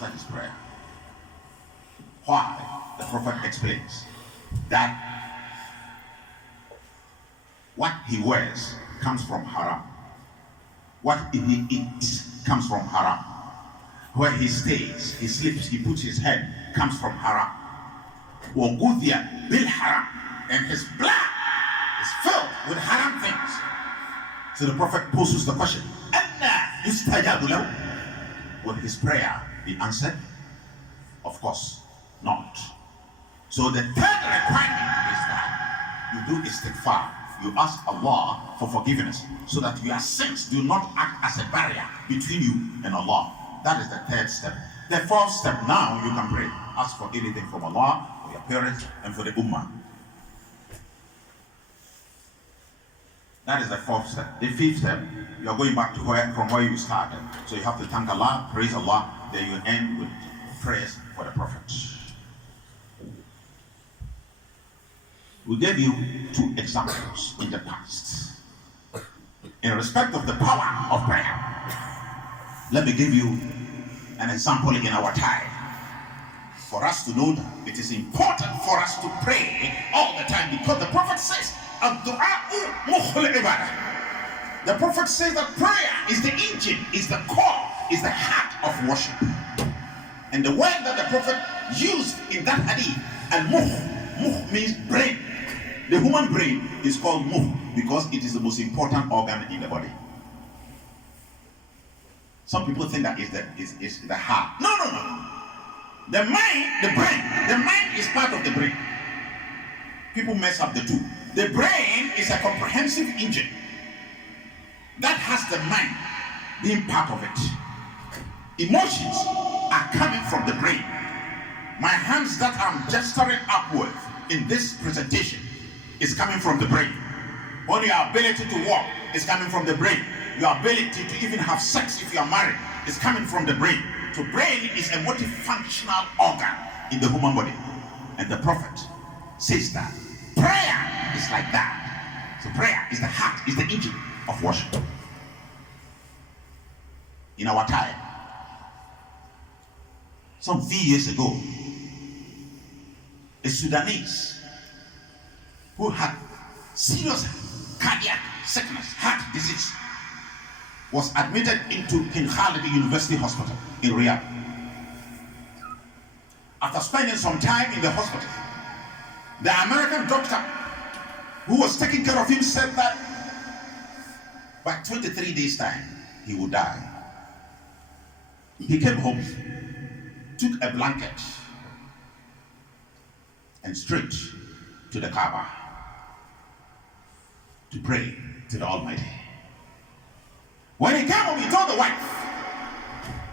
answered his prayer. Why? The Prophet explains that what he wears comes from haram. What he eats comes from haram. Where he stays, he sleeps, he puts his head, comes from haram. وَغُذِيَ بِالْحَرَامِ, and his blood is filled with haram things. So the Prophet poses the question, أَنَّا يُسْتَجَابُ لَهُ? Will his prayer be answered? Of course not. So the third requirement is that you do istighfar. You ask Allah for forgiveness so that your sins do not act as a barrier between you and Allah. That is the third step. The fourth step, now you can pray. Ask for anything from Allah, for your parents, and for the Ummah. That is the fourth step. The fifth step, you are going back to from where you started. So you have to thank Allah, praise Allah, then you end with prayers for the Prophet. We gave you 2 examples in the past in respect of the power of prayer. Let me give you an example in our time for us to know that it is important for us to pray all the time, because the Prophet says, the Prophet says that prayer is the engine, is the core, is the heart of worship. And the word that the Prophet used in that hadith, al-muh means brain. The human brain is called muh because it is the most important organ in the body. Some people think that is the heart. No. The mind, the brain. The mind is part of the brain. People mess up the two. The brain is a comprehensive engine that has the mind being part of it. Emotions are coming from the brain. My hands that I'm gesturing upward in this presentation is coming from the brain. Only your ability to walk is coming from the brain. Your ability to even have sex if you are married is coming from the brain. So brain is a multifunctional organ in the human body. And the Prophet says that prayer is like that. So prayer is the heart, is the engine of worship. In our time, some few years ago, a Sudanese who had serious cardiac sickness, heart disease, was admitted into King Khalid University Hospital in Riyadh. After spending some time in the hospital, the American doctor who was taking care of him said that by 23 days' time, he would die. He came home, took a blanket, and straight to the Kaaba to pray to the Almighty. When he came home, he told the wife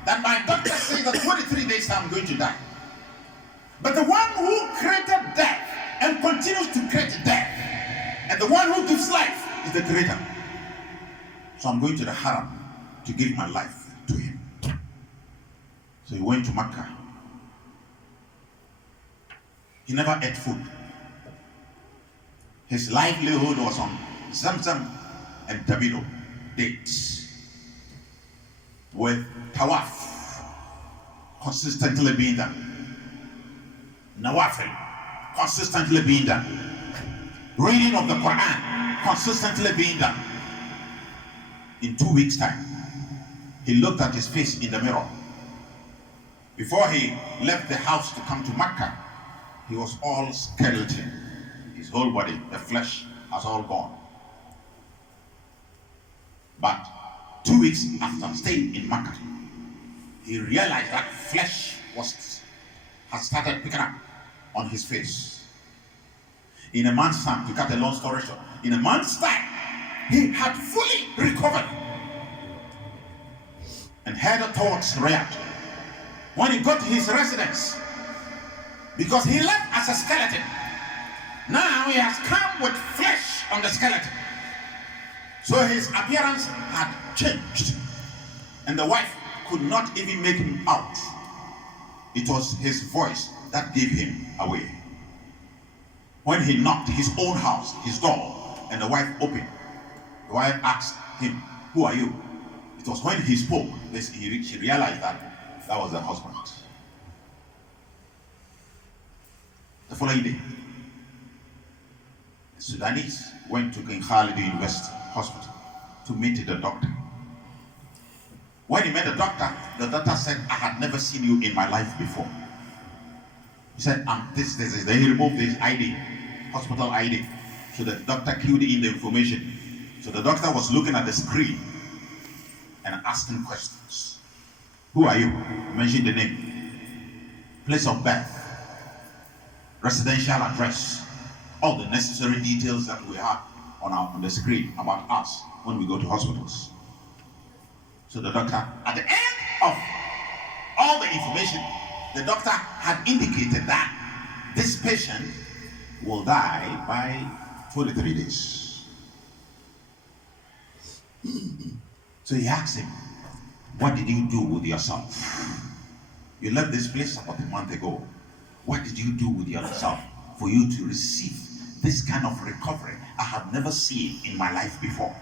that my doctor says that 23 days I'm going to die. But the one who created death and continues to create death, and the one who gives life, is the Creator. So I'm going to the Haram to give my life to him. So he went to Mecca. He never ate food. His livelihood was on Zamzam and Davido, dates, with tawaf consistently being done, nawafil consistently being done, reading of the Quran consistently being done. In 2 weeks' time, he looked at his face in the mirror. Before he left the house to come to Mecca, he was all skeleton. His whole body, the flesh, has all gone. But 2 weeks after staying in Mecca, he realized that flesh had started picking up on his face. In a month's time, to cut a long story short, in a month's time, he had fully recovered and headed towards Riyadh. When he got to his residence, because he left as a skeleton, now he has come with flesh on the skeleton. So his appearance had changed, and the wife could not even make him out. It was his voice that gave him away. When he knocked his own house, his door, and the wife opened, the wife asked him, "Who are you?" It was when he spoke, she realized that That was the husband. The following day, the Sudanese went to King Khalid University Hospital to meet the doctor. When he met the doctor said, I had never seen you in my life before. He said, this is. Then he removed his ID, hospital ID. So the doctor keyed in the information. So the doctor was looking at the screen and asking questions. Who are you? Mention the name, place of birth, residential address, all the necessary details that we have on the screen about us when we go to hospitals. So the doctor, at the end of all the information, the doctor had indicated that this patient will die by 23 days. So he asked him, what did you do with yourself? You left this place about a month ago. What did you do with yourself for you to receive this kind of recovery I have never seen in my life before?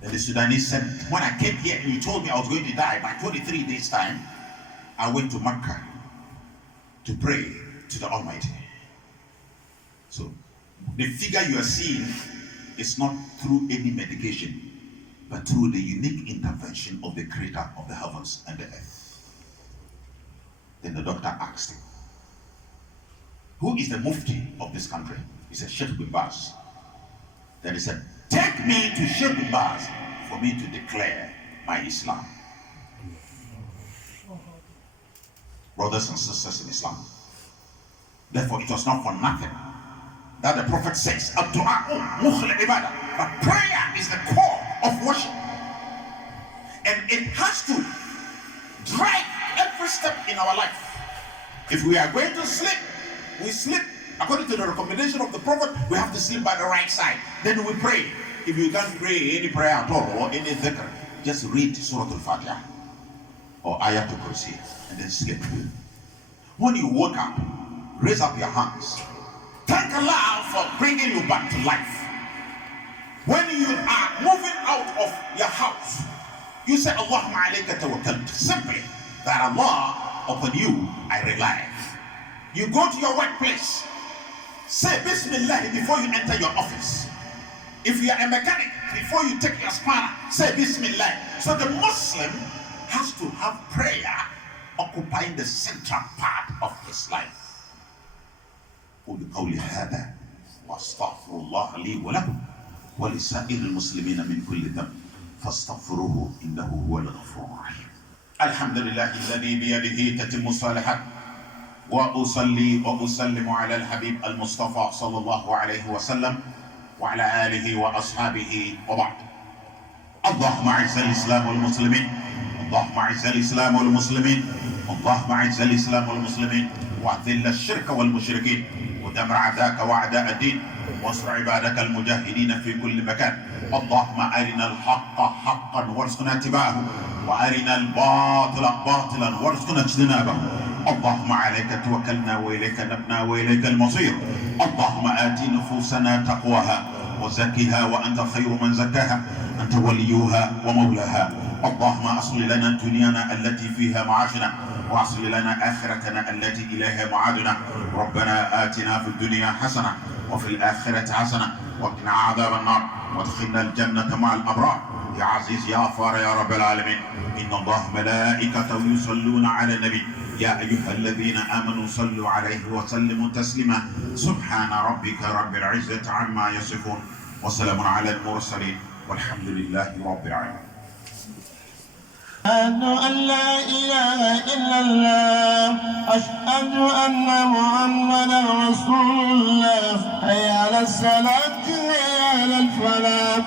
Then the Sudanese said, when I came here and you told me I was going to die by 23 days time, I went to Mecca to pray to the Almighty. So the figure you are seeing is not through any medication, but through the unique intervention of the Creator of the heavens and the earth. Then the doctor asked him, who is the Mufti of this country? He said, Sheikh bin Baz. Then he said, take me to Sheikh bin Baz for me to declare my Islam. Brothers and sisters in Islam, therefore it was not for nothing that the Prophet says, but prayer is the core of worship, and it has to drive every step in our life. If we are going to sleep, we sleep according to the recommendation of the Prophet. We have to sleep by the right side, then we pray. If you can't pray any prayer at all or any dhikr, just read Surah Al-Fatiha or Ayatul Kursi and then sleep. When you wake up, raise up your hands. Thank Allah for bringing you back to life. When you are moving out of your house, you say, Allahumma alayka tawakkaltu. Simply, that Allah, upon you I rely. You go to your workplace, say Bismillah before you enter your office. If you are a mechanic, before you take your spanner, say Bismillah. So the Muslim has to have prayer occupying the central part of his life. قولي هذا واستغفر الله لي ولكم ولسائر المسلمين من كل ذنب فاستغفروه إنه هو الغفور الرحيم. الحمد لله الذي بيده تتم الصالحات، وأصلي وأسلم على الحبيب المصطفى صلى الله عليه وسلم وعلى آله وأصحابه وبعد. اللهم أعز الإسلام والمسلمين، اللهم أعز الإسلام والمسلمين، اللهم أعز الإسلام والمسلمين، وأذل الشرك والمشركين، ودمر أعداءك وأعداء الدين، وانصر عبادك المجاهدين في كل مكان. اللهم أرنا الحق حقا وارزقنا اتباعه، وأرنا الباطل باطلا وارزقنا اجتنابه. اللهم عليك توكلنا وإليك نبنا وإليك المصير. اللهم آت نفوسنا تقواها وزكها وأنت خير من زكاها، أنت وليها ومولاها. اللهم أصل لنا دنيانا التي فيها معاشنا، وأصل لنا آخرتنا التي إليها معادنا. ربنا آتنا في الدنيا حسنة وفي الآخرة حسنة وقنا عذاب النار وادخلنا الجنة مع الأبرار يا عزيز يا غفار يا رب العالمين. إن الله ملائكته يصلون على النبي يا أيها الذين آمنوا صلوا عليه وسلموا تسليما. سبحان ربك رب العزة عما يصفون وسلام على المرسلين والحمد لله رب العالمين. أشهد أن لا إله إلا الله، أشهد أن محمدا رسول الله. حي على الصلاة حي على الفلاح،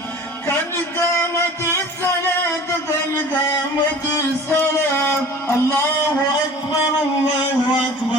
قد قامت الصلاة قد قامت الصلاة. الله أكبر الله أكبر.